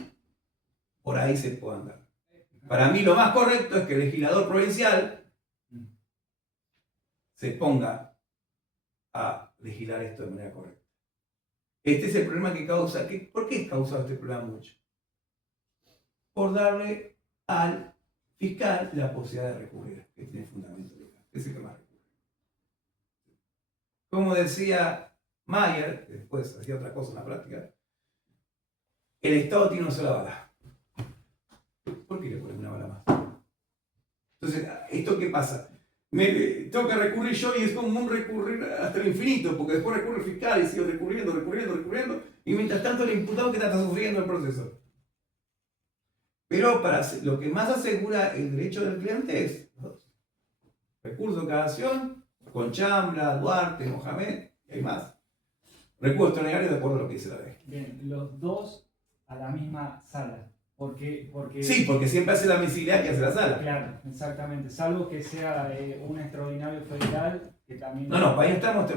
por ahí se puede andar. Para mí lo más correcto es que el legislador provincial se ponga a legislar esto de manera correcta. Este es el problema que causa. ¿Por qué es causado este problema mucho? Por darle al fiscal la posibilidad de recurrir, que tiene fundamento legal. Es el que más recurre. Como decía Mayer, que después hacía otra cosa en la práctica, el Estado tiene una sola bala. ¿Por qué le ponen una bala más? Entonces, ¿esto qué pasa? Tengo que recurrir yo y es como un recurrir hasta el infinito, porque después recurre el fiscal y sigo recurriendo, y mientras tanto el imputado que está sufriendo el proceso. Pero lo que más asegura el derecho del cliente es recurso de causación, con Chambla, Duarte, Mohamed, y hay más. Recurso extraordinario de acuerdo a lo que dice la ley. Bien, los dos a la misma sala. Porque Sí, porque siempre hace la admisibilidad que hace la sala. Claro, exactamente. Salvo que sea un extraordinario federal que también. No, para ahí estamos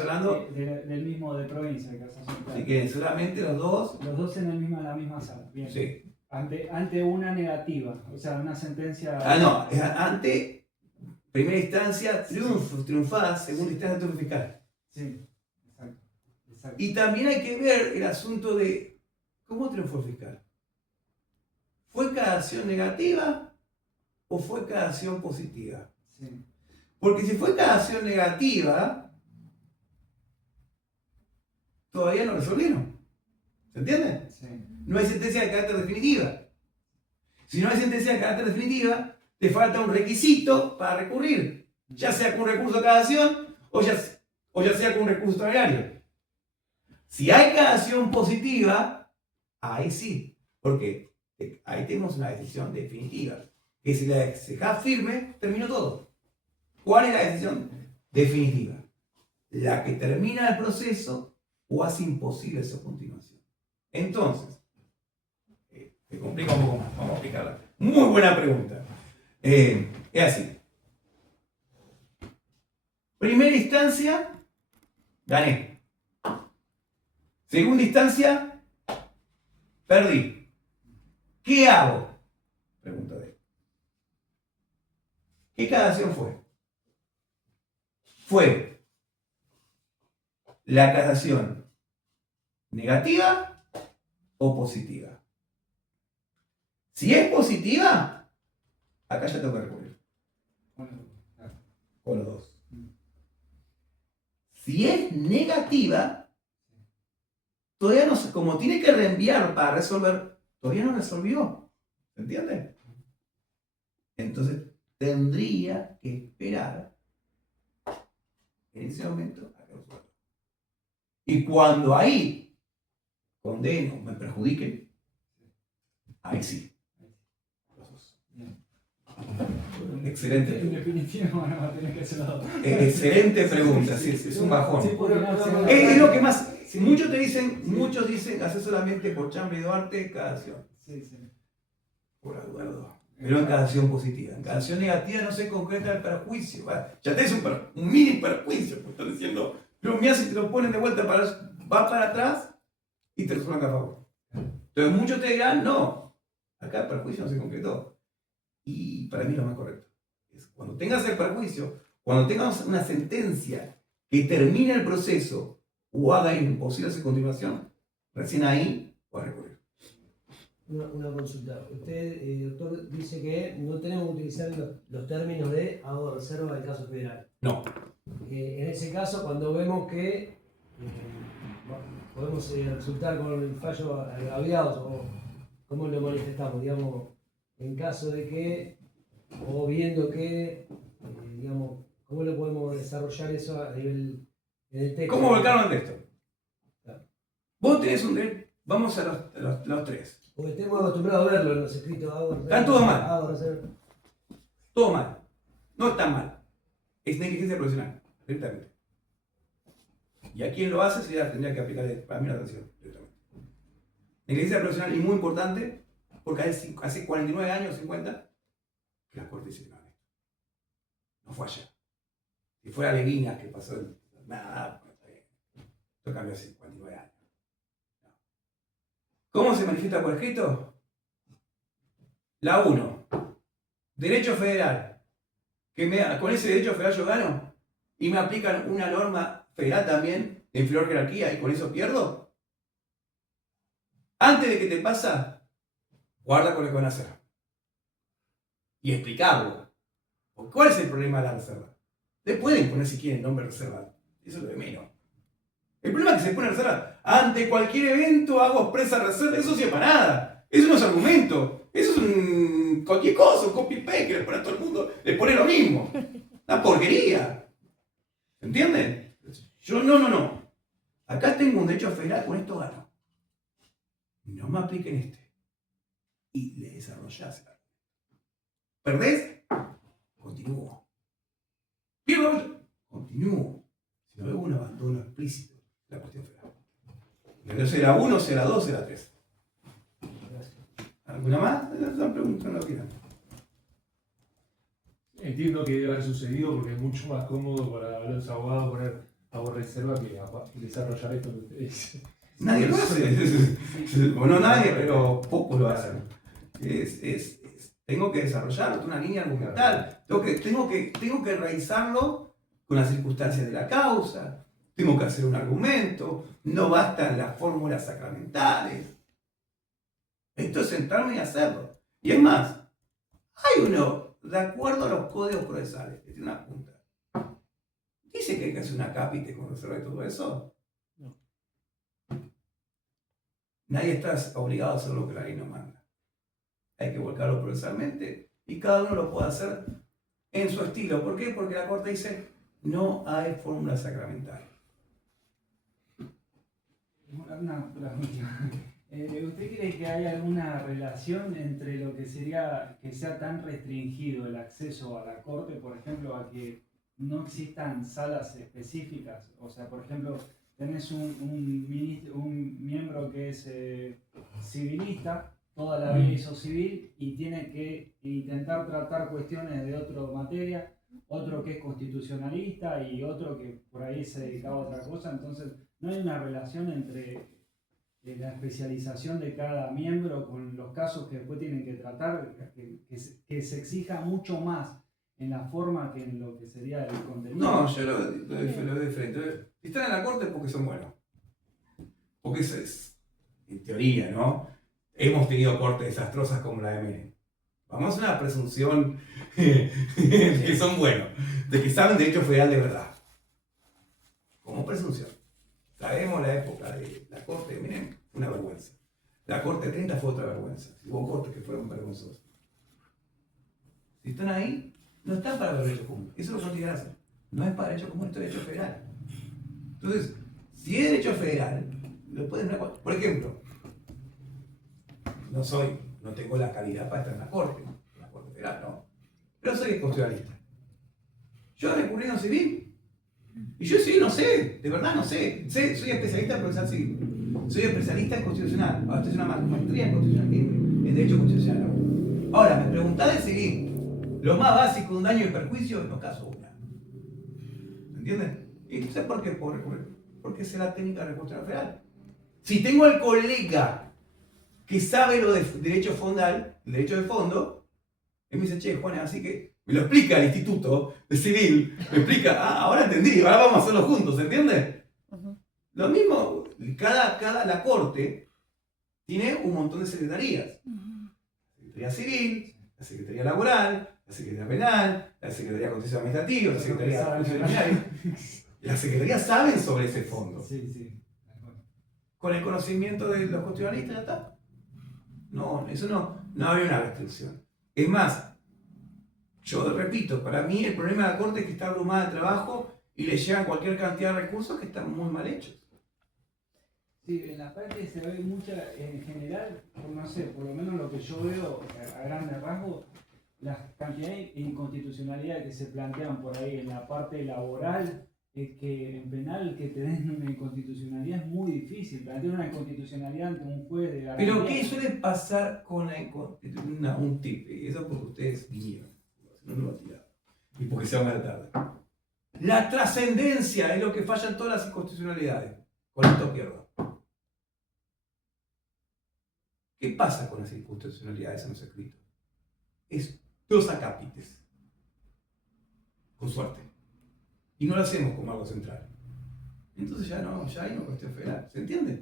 hablando. Del mismo de provincia, de casación. Así que solamente los dos. Los dos en la misma sala. Bien. Sí. Ante una negativa, o sea, una sentencia. No, es ante primera instancia, triunfás, segunda instancia, triunfo fiscal. Sí, exacto. Y también hay que ver el asunto de cómo triunfó el fiscal. ¿Fue causación negativa o fue causación positiva? Sí. Porque si fue causación negativa, todavía no resolvieron. ¿Se entiende? Sí. No hay sentencia de carácter definitiva. Si no hay sentencia de carácter definitiva, te falta un requisito para recurrir, ya sea con un recurso de causación o ya sea con un recurso extraordinario. Si hay causación positiva, ahí sí, porque ahí tenemos una decisión definitiva. Que si la dejas firme, terminó todo. ¿Cuál es la decisión definitiva? la que termina el proceso o hace imposible su continuación. Entonces, te complica un poco más, vamos a explicarla. Muy buena pregunta. Es así. Primera instancia, gané. Segunda instancia, perdí. ¿Qué hago? Pregunta de él. ¿Qué casación fue? Fue la casación negativa o positiva. Si es positiva, acá ya tengo que recurrir. Con los dos. Si es negativa, todavía no sé, como tiene que reenviar para resolver, todavía no resolvió. ¿Se entiende? Entonces tendría que esperar en ese momento a que resuelva. Y cuando ahí condeno, me perjudiquen, ahí sí. Los dos. Excelente. En definitiva, bueno, va a tener que hacerlo. Excelente pregunta, sí, es un bajón. Sí, porque no hace- Es lo que más. Muchos dicen hacer solamente por Chambre y Duarte cada acción. Sí, sí. Por acuerdo. Pero en cada acción positiva. En cada acción negativa no se concreta el perjuicio. Ya tenés un mini perjuicio, pues están diciendo, lo mirás y te lo ponen de vuelta, va para atrás y te resuelven a favor. Entonces muchos te dirán, no, acá el perjuicio no se concretó. Y para mí lo más correcto es cuando tengas el perjuicio, cuando tengas una sentencia que termine el proceso o haga imposible su continuación, recién ahí vas a recurrir. Una consulta. Usted, doctor, dice que no tenemos que utilizar los términos de hago reserva del caso federal. No. En ese caso, cuando vemos que podemos resultar con el fallo agraviados, o cómo lo manifestamos, digamos, en caso de que, o viendo que, digamos, ¿cómo lo podemos desarrollar eso a nivel en el texto? ¿Cómo volcarlo en texto? Claro. Vos tenés un derecho, vamos a los tres. Porque estamos acostumbrados a verlo en los escritos. Están todos mal. Hago reserva. Todo mal. No está mal. Es negligencia profesional, directamente. Y a quien lo hace se tendría que aplicar para mí la sanción, directamente. Negligencia profesional y muy importante, porque hace 49 años, 50, que la Corte dice que no fue allá. Si fuera Levinas que pasó, nada, pues está bien. Esto cambió hace 49 años. ¿Cómo se manifiesta por escrito? La 1. Derecho federal. Con ese derecho federal yo gano y me aplican una norma federal también de inferior jerarquía y con eso pierdo. Antes de que te pasa, guarda con lo que van a hacer. Y explicarlo. ¿Cuál es el problema de la reserva? Le pueden poner si quieren nombre reserva. Eso es lo de menos. El problema es que se pone reserva. Ante cualquier evento hago expresa reserva. Eso sí es para nada. Eso no es argumento. Eso es cualquier cosa, un copy-paste que le pone a todo el mundo. Le pone lo mismo. Una porquería. ¿Entienden? Yo no. Acá tengo un derecho federal, con esto gano. No me apliquen este. Y le desarrollás. ¿Perdés? Continúo. ¿Pierdo? Continúo. Si no veo un abandono explícito de la cuestión federal. Entonces será 1, será 2, será 3. ¿Alguna más? Están preguntando lo que quieran. Entiendo que debe haber sucedido porque es mucho más cómodo para los abogados poner hago reserva que desarrollar esto que usted dice. Nadie lo hace. Bueno, nadie, pero pocos lo hacen. Tengo que desarrollar una línea argumental. Tengo que realizarlo con las circunstancias de la causa. Tengo que hacer un argumento. No bastan las fórmulas sacramentales. Esto es sentarme y hacerlo. Y es más, hay uno, de acuerdo a los códigos procesales, que tiene una punta. ¿Dice que hay que hacer una cápite con reserva y todo eso? No. Nadie está obligado a hacer lo que la ley nos manda. Hay que volcarlo procesalmente y cada uno lo puede hacer en su estilo. ¿Por qué? Porque la Corte dice no hay fórmula sacramental. Una pregunta. ¿Usted cree que hay alguna relación entre lo que sería que sea tan restringido el acceso a la Corte, por ejemplo, a que no existan salas específicas. O sea, por ejemplo, tenés un miembro que es civilista, toda la vida hizo civil y tiene que intentar tratar cuestiones de otra materia, otro que es constitucionalista y otro que por ahí se dedicaba a otra cosa. Entonces, no hay una relación entre la especialización de cada miembro con los casos que después tienen que tratar, que se exija mucho más en la forma que en lo que sería el contenido. No, yo lo veo diferente. Si están en la corte es porque son buenos. Porque eso es, en teoría, ¿no? Hemos tenido cortes desastrosas como la de Menem. Vamos a hacer una presunción de que son buenos, de que saben derecho federal de verdad. Como presunción. Sabemos la época de la corte de Menem, una vergüenza. La corte de 30 fue otra vergüenza. Hubo cortes que fueron vergonzosos. Si están ahí, no están para el derecho común. Eso es lo que no hacer. No es para derecho común, esto es derecho federal. Entonces, si es derecho federal, lo pueden. Por ejemplo, no tengo la calidad para estar en la corte federal, no. Pero soy constitucionalista. Yo he recurrido en civil. Y yo sí, no sé, de verdad no sé. Soy especialista en procesal civil. Soy especialista en constitucional. Ahora estoy haciendo una maestría en constitucional, en derecho constitucional. Ahora, me preguntás de civil. Lo más básico de un daño y perjuicio, no caso una. ¿Me entiendes? ¿Y entonces por qué puedo recurrir? Porque es la técnica de recurso federal. Si tengo al colega que sabe lo de derecho fondal, el derecho de fondo, él me dice, che, Juan, así que me lo explica el Instituto de Civil, me explica, ahora entendí, ahora vamos a hacerlo juntos, ¿entiendes? Lo mismo, la corte tiene un montón de secretarías. La Secretaría Civil, la Secretaría Laboral, la Secretaría Penal, la Secretaría de Contencioso Administrativo, la Secretaría de Justicia Ordinaria. Las secretarías saben sobre ese fondo. Sí. Con el conocimiento de los constitucionalistas ya está. No, eso no había una restricción. Es más, yo repito, para mí el problema de la Corte es que está abrumada de trabajo y le llegan cualquier cantidad de recursos que están muy mal hechos. Sí, en la parte se ve mucha, en general, no sé, por lo menos lo que yo veo a grandes rasgos, las cantidades de inconstitucionalidades que se plantean por ahí en la parte laboral, es que en penal que te den una inconstitucionalidad es muy difícil. Plantear una inconstitucionalidad ante un juez de garantía. Pero ¿qué suele pasar con un tip? Eso porque ustedes vinieron, no lo tiraron. Y porque se van a la tarde. La trascendencia es lo que falla en todas las inconstitucionalidades. Con esto pierdo. ¿Qué pasa con las inconstitucionalidades en los escritos? Es 2 acápites. Con suerte. Y no lo hacemos como algo central. Entonces ya hay una cuestión federal. ¿Se entiende?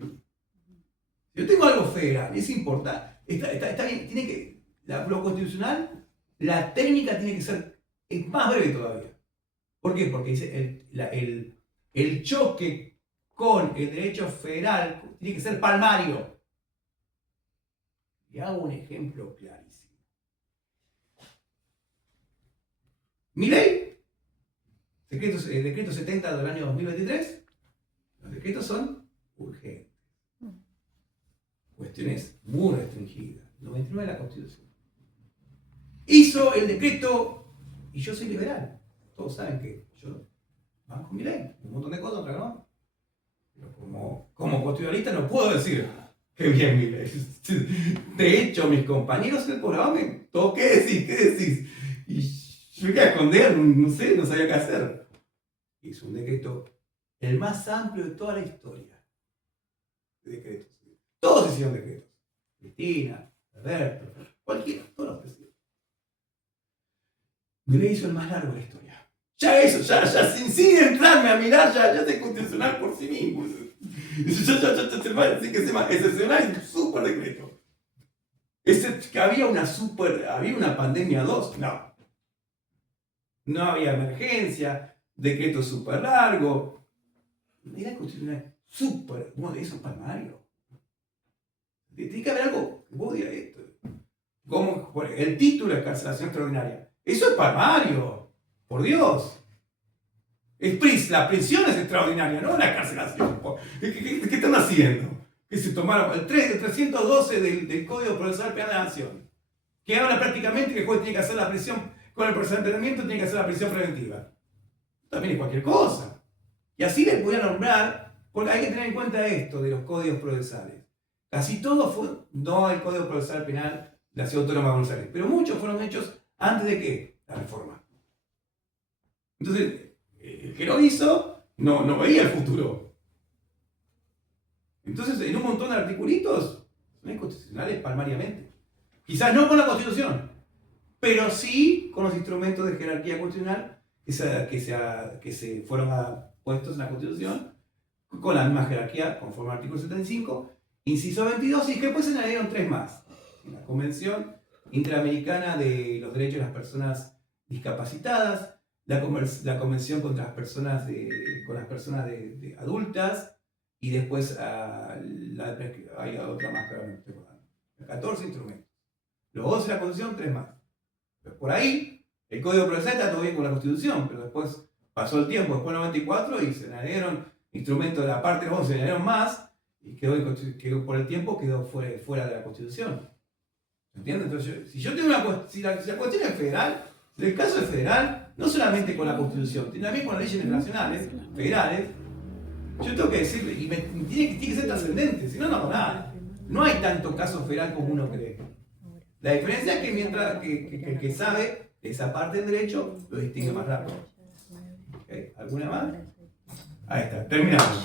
Si yo tengo algo federal, es importante. Está bien, tiene que. Lo constitucional, la técnica tiene que ser más breve todavía. ¿Por qué? Porque dice el choque con el derecho federal tiene que ser palmario. Y hago un ejemplo clarísimo. Mi ley, el decreto 70 del año 2023, los decretos son urgentes. Cuestiones muy restringidas. 99 de la Constitución. Hizo el decreto, y yo soy liberal. Todos saben que yo banco mi ley. Un montón de cosas, otras no. Pero como constitucionalista no puedo decir que bien mi ley. De hecho, mis compañeros en el programa me todo, ¿qué decís? Y yo me quedé a esconder, no sé, no sabía qué hacer. Hizo un decreto, el más amplio de toda la historia de decretos. Todos hicieron decretos. Cristina, Alberto, cualquiera, todos los presidentes. Milei hizo el más largo de la historia. Ya eso, ya sin entrarme a mirar, ya es constitucional por sí mismo. Ya que se llama excepcional, es un súper decreto. Que había una pandemia 2, no. No había emergencia, decreto súper largo. Era constitucional súper, bueno, eso es palmario. Tiene que haber algo que vos digas esto. Como el título de escarcelación extraordinaria. Eso es palmario. Por Dios. La prisión es extraordinaria, no la escarcelación. ¿Qué están haciendo? Que se tomaron el 312 del Código Procesal Penal de la Nación. Que habla prácticamente que el juez tiene que hacer la prisión, con el procedimiento tiene que hacer la prisión preventiva. también es cualquier cosa. Y así les voy a nombrar, porque hay que tener en cuenta esto de los códigos procesales. Casi todo fue, no el Código Procesal Penal de la Ciudad Autónoma de Buenos Aires, pero muchos fueron hechos antes de ¿qué? La reforma. Entonces, el que lo hizo no veía el futuro. Entonces, en un montón de articulitos son inconstitucionales palmariamente. Quizás no con la Constitución, pero sí con los instrumentos de jerarquía constitucional que se fueron puestos en la Constitución, con la misma jerarquía, conforme al artículo 75, inciso 22, y que después se añadieron 3 más. La Convención Interamericana de los Derechos de las Personas Discapacitadas, la Convención contra las personas con las personas adultas, y después hay otra más, pero no estoy acordando. 14 instrumentos. Los 11 de la Constitución, 3 más. Pero por ahí, el Código Procesal está todo bien con la Constitución, pero después pasó el tiempo, después del 94, y se añadieron instrumentos de la parte de los 11, se añadieron más, y quedó por el tiempo quedó fuera de la Constitución. ¿Entiendes? Entonces, si la cuestión es federal, si el caso es federal, no solamente con la Constitución, también con las leyes internacionales, federales, yo tengo que decirle, y tiene que ser trascendente, si no, no hago nada. No hay tanto caso federal como uno cree. La diferencia es que mientras que el que sabe esa parte del derecho lo distingue más rápido. ¿Okay? ¿Alguna más? Ahí está, terminamos.